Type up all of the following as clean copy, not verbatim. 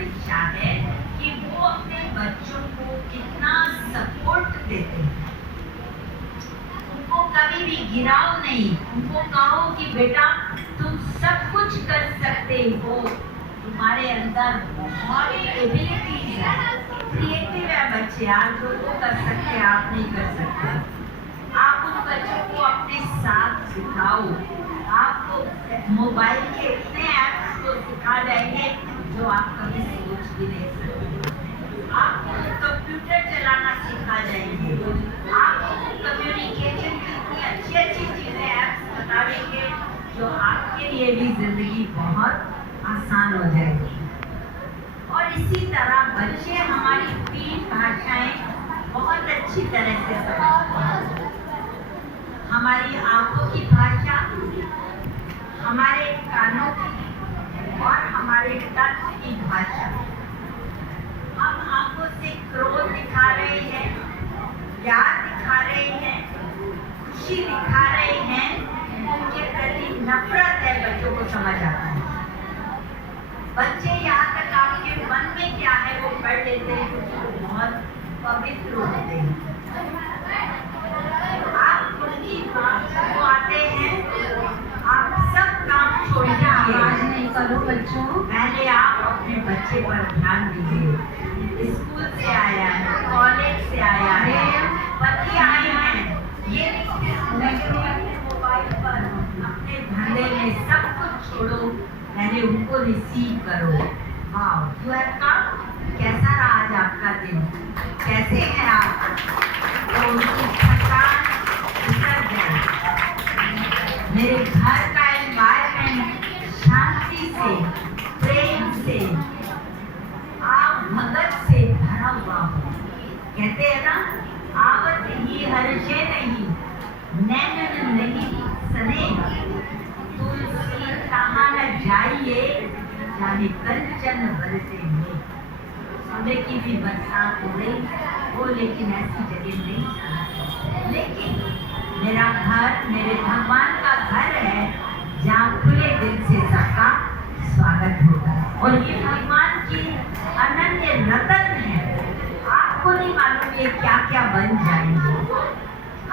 परीक्षा है कि वो अपने बच्चों को कितना सपोर्ट देते हैं। उनको कभी भी गिराओ नहीं, उनको कहो कि बेटा तुम सब कुछ कर सकते हो, तुम्हारे अंदर बहुत एबिलिटीज है, क्रिएटिव है बच्चे, आज जो वो कर सकते हैं आप नहीं कर सकते। आप उन बच्चों को अपने साथ सिखाओ। आपको मोबाइल के इतने ऐप्स को सिखा जाएंगे जो आप कभी सोच भी नहीं सकते। आपको कंप्यूटर चलाना सिखा जाएंगे, आपको कम्युनिकेशन की इतनी अच्छी अच्छी चीजें ऐप्स बता देंगे जो आपके लिए भी जिंदगी बहुत आसान हो जाएगी। और इसी तरह बच्चे हमारी 3 भाषाएं बहुत अच्छी तरह से समझते हैं। हमारी आंखों की भाषा, हमारे कानों की और हमारे टच की भाषा। हम आंखों से क्रोध दिखा रहे हैं, प्यार दिखा रहे हैं, खुशी दिखा रहे हैं, उनके प्रति नफरत है, बच्चों को समझ आता है। बच्चे यहाँ तक आपके मन में क्या है वो पढ़ लेते हैं क्योंकि वो बहुत पवित्र होते हैं। आप उनकी बात को आते हैं, आप सब काम छोड़ के आवाज नहीं करो बच्चों, पहले आप अपने बच्चे पर ध्यान दीजिए। स्कूल से आया है, कॉलेज से आया है, पति आए हैं, ये मोबाइल पर अपने धंधे में सब कुछ छोड़ो, पहले उनको रिसीव करो। वाओ, यू हैव कम, कैसा रहा आज आपका दिन, कैसे हैं आप? तो उनकी थकान उतर जाए। मेरे घर का एनवायरनमेंट शांति से, प्रेम से, आप मदद से भरा हुआ हो। कहते हैं ना, आवत ही हर्षे नहीं, नैनन नहीं सने, तुलसी कहाँ न जाइए, चाहे कंचन बरसे में। समय की भी बरसात हो रही वो, लेकिन ऐसी जगह नहीं जाना। लेकिन मेरा घर मेरे भगवान का घर है जहाँ खुले दिल से सबका स्वागत होता है। और ये भगवान की अनन्य रतन है। आपको नहीं मालूम ये क्या क्या बन जाएंगे।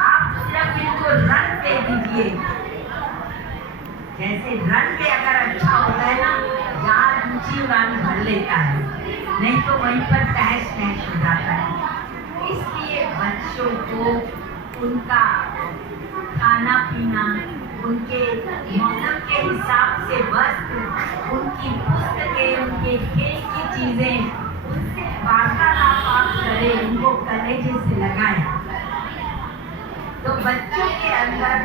आप सिर्फ इनको रंग दे दीजिए। जैसे रंग पे अगर अच्छा होता है ना, जहाँ ऊंची उड़ान भर लेता है, नहीं तो वहीं पर तहस नहस हो जाता है। इसलिए बच्चों को उनका खाना पीना, उनके मौसम के हिसाब से वस्त्र, उनकी पुस्तकें, उनके खेल की चीजें, उनसे वार्तालाप आप करें, उनको कलेजे से लगाएं, तो बच्चों के अंदर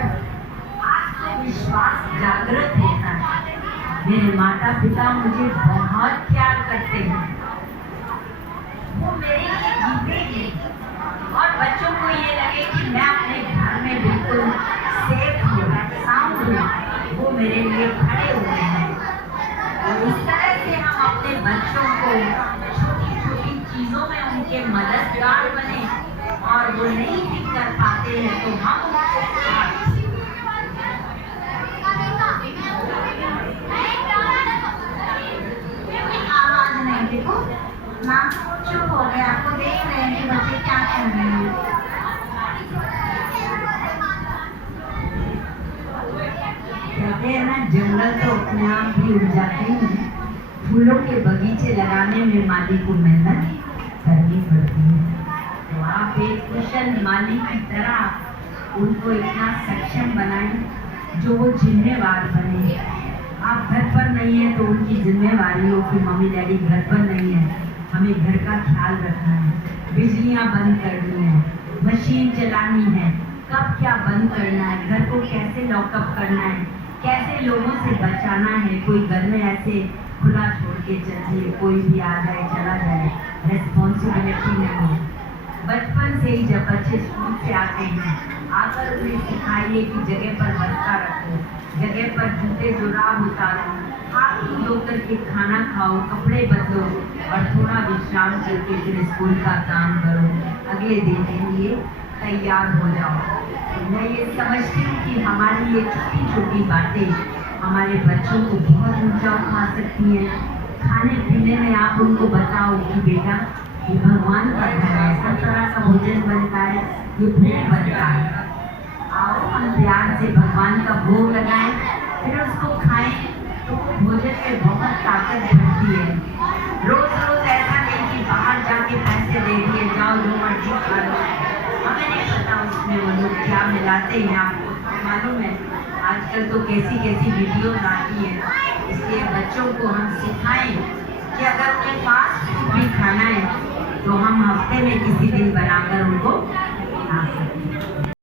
आत्मविश्वास जागृत होता है। मेरे माता पिता मुझे बहुत प्यार करते हैं, वो मेरे लिए जीते हैं, और बच्चों को ये लगे कि मैं अपने घर में बिल्कुल सेफ हूँ, साउंड हूँ, वो मेरे लिए खड़े हुए हैं। और इस तरह से हम अपने बच्चों को छोटी छोटी चीज़ों में उनके मददगार बने, और वो नहीं भी कर पाते हैं तो हम आवाज नहीं, देखो ना चुप हो गए, आपको देख रहे हैं कि बच्चे क्या कर रहे हैं। कहते हैं ना, जंगल तो अपने आप भी उड़ जाते हैं, फूलों के बगीचे लगाने में माली को मेहनत करनी पड़ती है। तो आप एक कुशल माली की तरह उनको इतना सक्षम बनाएं जो वो जिम्मेवार बने। आप घर पर नहीं है तो उनकी जिम्मेवारी हो कि मम्मी डैडी घर पर नहीं है, हमें घर का ख्याल रखना है, बिजलियां बंद करनी है, मशीन चलानी है, कब क्या बंद करना है, घर को कैसे लॉकअप करना है, कैसे लोगों से बचाना है। कोई घर में ऐसे खुला छोड़ के चलिए, कोई भी आ जाए चला जाए, रेस्पॉन्सिबिलिटी नहीं है। बचपन से ही जब बच्चे स्कूल से आते हैं, आकर उन्हें सिखाइए कि जगह पर बस्ता रखो, जगह पर जूते जुराब उतारो, हाथ धो करके खाना खाओ, कपड़े बदलो और थोड़ा विश्राम करके फिर स्कूल का काम करो, अगले दिन के लिए तैयार हो जाओ। मैं ये समझती हूँ कि हमारी ये छोटी छोटी बातें हमारे बच्चों को बहुत ऊंचा उठा सकती हैं। खाने पीने में आप उनको बताओ कि बेटा ये भगवान का घर है, सब तरह का भोजन बनता है, ये भोग बनता है, आओ हम प्यार से भगवान का भोग लगाएं, फिर उसको खाएं तो वो भोजन में बहुत ताकत बढ़ती है। रोज रोज ऐसा नहीं कि बाहर जाके पैसे दे दिए जाओ जो मर्जी खा लो, हमें नहीं पता उसमें वो लोग क्या मिलाते हैं, आपको मालूम है आजकल तो कैसी कैसी वीडियोज आती है। इसलिए बच्चों को हम सिखाएं कि अगर उन्हें फास्ट फूड भी खाना है तो हम हफ्ते में किसी दिन बनाकर उनको खा सकते हैं।